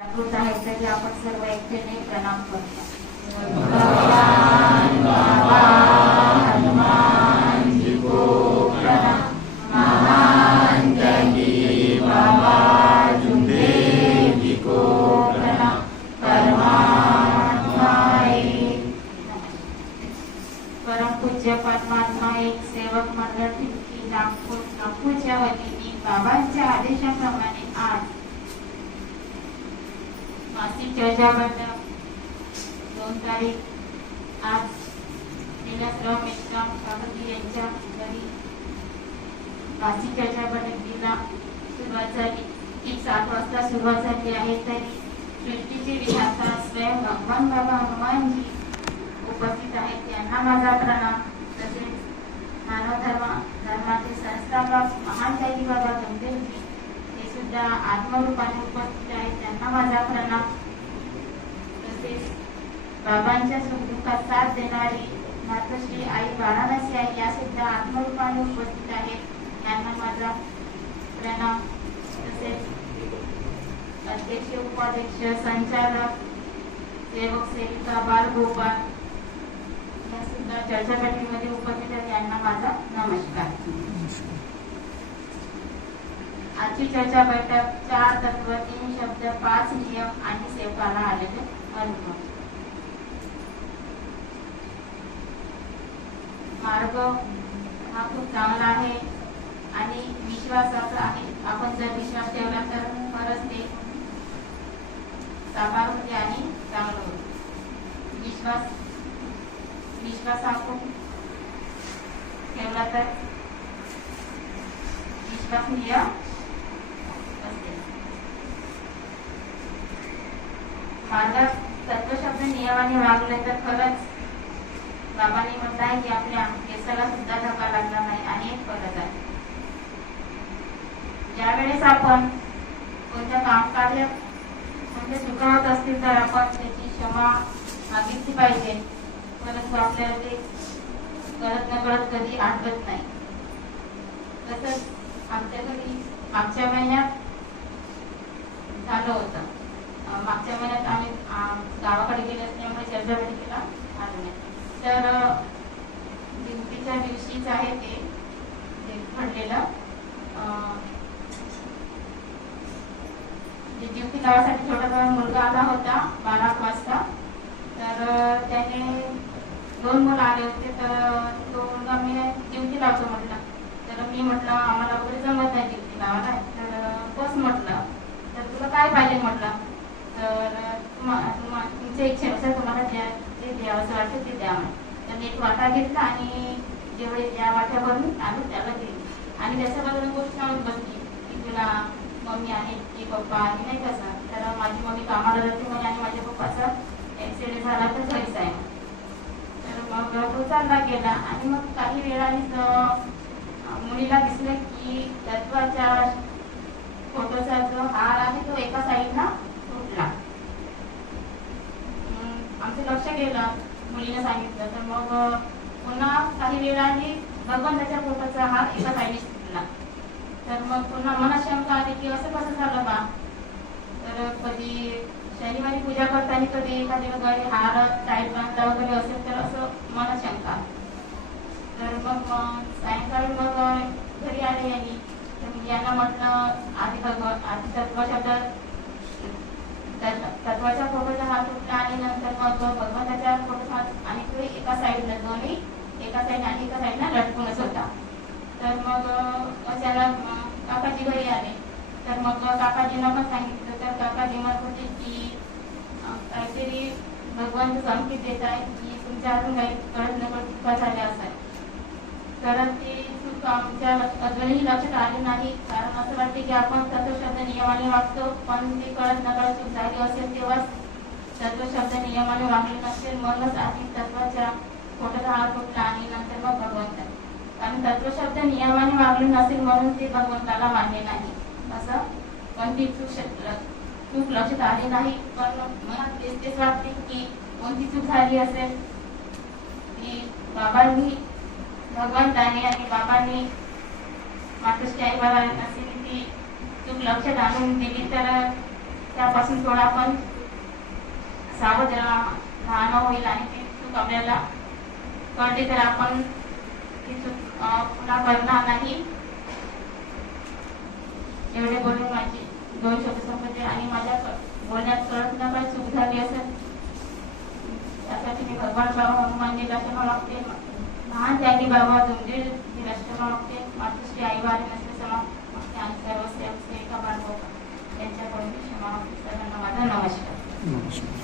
जागृत आहे तरी आपण सर्व प्रणाम करतो? परमपूज्य परमात्मा एक सेवक मंडळ नागपूर नागपूरच्या वतीने बाबांच्या आदेशाप्रमाणे आज मासिक चर्चा मंडळ दोन तारीख. आज नीलसराव मेश्राम काकती यांच्या घरी मासिक चर्चा बैठकीला सुरुवात झाली. ती सात वाजता सुरुवात झाली आहे. तरी सृष्टीचे विधाता स्वयं भगवान बाबा हनुमानजी उपस्थित आहेत. त्यांना माझा प्रणाम. तसेच मानव धर्म धर्माचे संस्थापक महान त्यागी बाबा गंभीरजी हे सुद्धा आत्मरूपाने उपस्थित त्यांना माझा प्रणाम तसेच बाबांच्या सुखदुःखात साथ देणारी मातोश्री आई वाराणसी आई या सुद्धा आत्मरूपाने उपस्थित आहेत. त्यांना माझा प्रणाम तसेच अध्यक्ष उपाध्यक्ष संचालक सेवक सेविका बालगोपाल या सुद्धा चर्चा उपस्थित आहेत. यांना माझा नमस्कार. आजची चर्चा बैठक चार तत्व तीन शब्द पाच नियम आणि सेवकाला आलेले अनुभव. मार्ग हा खूप चांगला आहे आणि विश्वासाचा आहे. आपण जर विश्वास ठेवला तर खरंच ते साकार होते आणि चांगलं होते. विश्वास विश्वास हा खूप ठेवला तर विश्वसनीय मार्गात तत्वशब्द नियमाने वागले तर खरंच बाबांनी म्हटलं आहे की आपल्या केसाला सुद्धा धक्का लागला नाही आणि एक फरक आहे. ज्यावेळेस आपण कोणत्या काम म्हणजे चुका असतील तर आपण त्याची क्षमा मागितली पाहिजे. परंतु आपल्याला ते कळत न कळत कधी आठवत नाही. तसंच आमच्या घरी मागच्या महिन्यात झालं होतं. मागच्या महिन्यात आम्ही गावाकडे गेले असल्यामुळे चर्चा बैठकीला आलो नाही. तर दिवतीच्या दिवशीच्या दिवशीच आहे ते घडलेलं ड्युटी लावासाठी छोटासा मुलगा आला होता बारा वाजता. तर त्याने दोन मुलं आले होते तर तो मुलगा मी ड्युटी लावतो म्हटलं. तर मी म्हटलं आम्हाला वगैरे जमत नाही ड्युटी लावायला. तर बस म्हटलं. तर तुला काय पाहिजे? म्हटलं. तुमच्या इच्छेनुसार तुम्हाला द्या जे द्यावं वाटतं ते द्या तर मी एक वाटा घेतला आणि जेवढे ज्या वाट्यावरून आलो त्याला दिली. आणि त्याच्या बाजूला गोष्ट लावून बसली की तुला मम्मी आहे की पप्पा आहे नाही कसं तर माझी मम्मी कामाला जाते म्हणे आणि माझ्या पप्पाचा ऍक्सिडेंट झाला तर घरीच आहे तर मग तो चालला गेला आणि मग काही वेळाने मुलीला दिसलं की तत्वाच्या फोटोचा जो हार आहे तो एका साईडला तुटला हम्म, आमचं लक्ष गेलं मुलीने सांगितलं. तर मग पुन्हा काही वेळाने भगवंताच्या पोटाचा हा एका साईडने तुटला तर मग पुन्हा मनात शंका आली की असं कसं झालं बा? तर कधी शनिवारी पूजा करताना कधी एखादी वगैरे हार टाईट बांधला वगैरे असेल तर असं मनात शंका तर मग सायंकाळी मग घरी आले यांनी तर यांना म्हटलं आधी भगव आधी तत्व शब्द तत्व- तत्वाच्या फोटोचा हात तुटला आणि मग भगवंताच्या फोटोचा आणि तो एका साईडला दोन्ही एका साईड आणि एका साईडला लटकूनच होता. तर मग अं, अचानक काकाजी घरी आले तर मग काकाजींना पण सांगितलं तर काकाजी म्हणत होते की काहीतरी भगवान संकेत देत आहे की तुमच्या अजून काही कळत न चुका झाल्या असाय तर ती चूक आमच्या अजूनही लक्षात आली नाही. कारण असं वाटते की आपण तत्वशब्द नियमाने वागतो पण ते कळत नकळत चूक झाली असेल तेव्हाच तत्वशब्द नियमाने वागले नसेल म्हणूनच आधी तत्वाच्या फोटोचा हात फुटला आणि नंतर मग भगवंत. कारण तत्वशब्द नियमाने वागले नसेल म्हणून ते भगवंताला मान्य नाही. असं कोणती चूक चूक लक्षात आली नाही पण मला तेच तेच वाटते की कोणती चूक झाली असेल? की बाबांनी भगवंताने आणि बाबांनी मातोश्री आई बाबा असेल ती चूक लक्षात आणून दिली तर त्यापासून थोडा आपण सावध रा- राहणं होईल आणि ती चूक आपल्याला कळली तर आपण ती चूक पुन्हा करणार नाही. एवढे बोलून माझी दोन शब्द संपत्ती आणि माझ्या बोलण्यात कळत ना काही चूक झाली असेल. त्यासाठी मी भगवान बाबा हनुमान जी क्षमा मागते महान त्यागी बाबा तुमचे क्षमा मागते मातृश्री आई वारी नसते क्षमा आणि सर्व सेवक सेविका बांधव यांच्याकडून मी क्षमा मागते. सर्वांना माझा नमस्कार. नमस्कार.